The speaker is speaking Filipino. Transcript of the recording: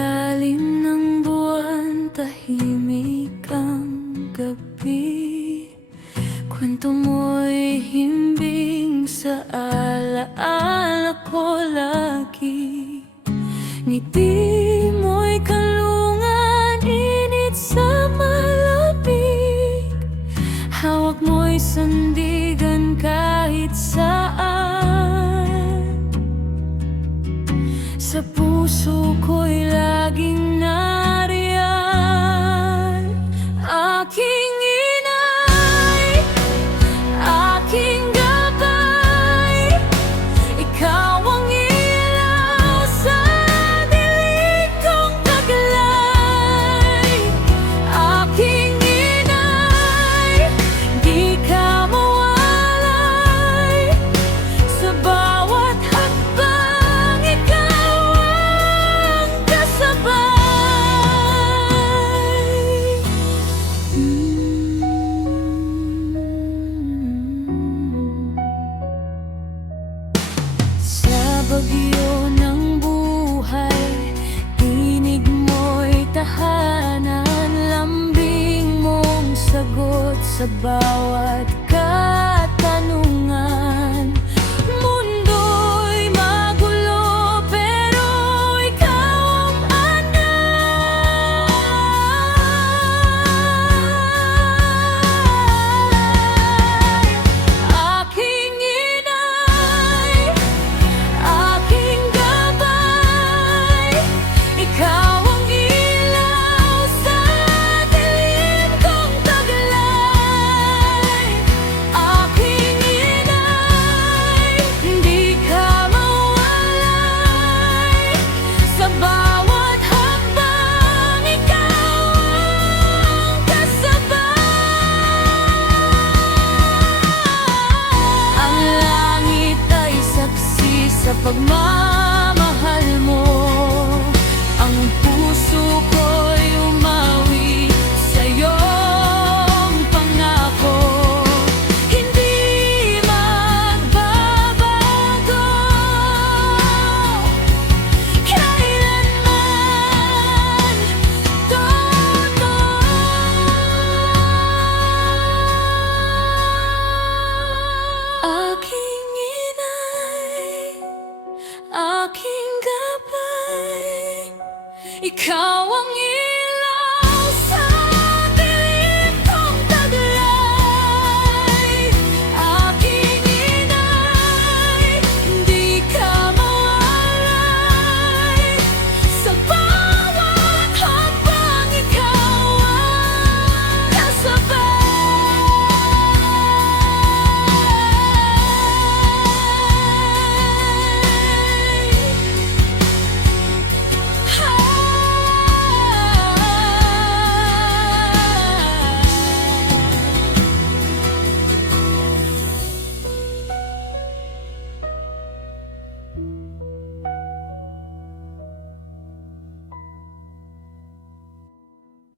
ilalim ng buwan, tahimik ang gabi. Kwento mo'y himbing sa alaala ko lagi. Ngiti mo'y kalungan, init sa malamig. Hawak mo'y sandigan kahit saan. Sa puso ko'y laging nariyan. Aking inay, aking gabay, ikaw ang ilaw sa dilim kong taglay. Aking inay, di ka mawalay. Sa bawat hakbang, ikaw ang kasabay. Sa bagyo ng buhay, tinig mo'y tahanan. Lambing mong sagot sa bawat katanungan. Mundo'y magulo, pero ikaw ang anay. Aking inay, aking gabay, ikaw ang ilaw sa dilim kong taglay. Aking inay, hindi ka mawalay. Sa bawat hakbang, ikaw ang kasabay. Ang langit ay saksi sa pagmamahal mo. Ang puso ko'y umawi sa iyong pangako. Hindi magbabago kailanman. Totoo. Aking inay, aking gabay, ikaw ang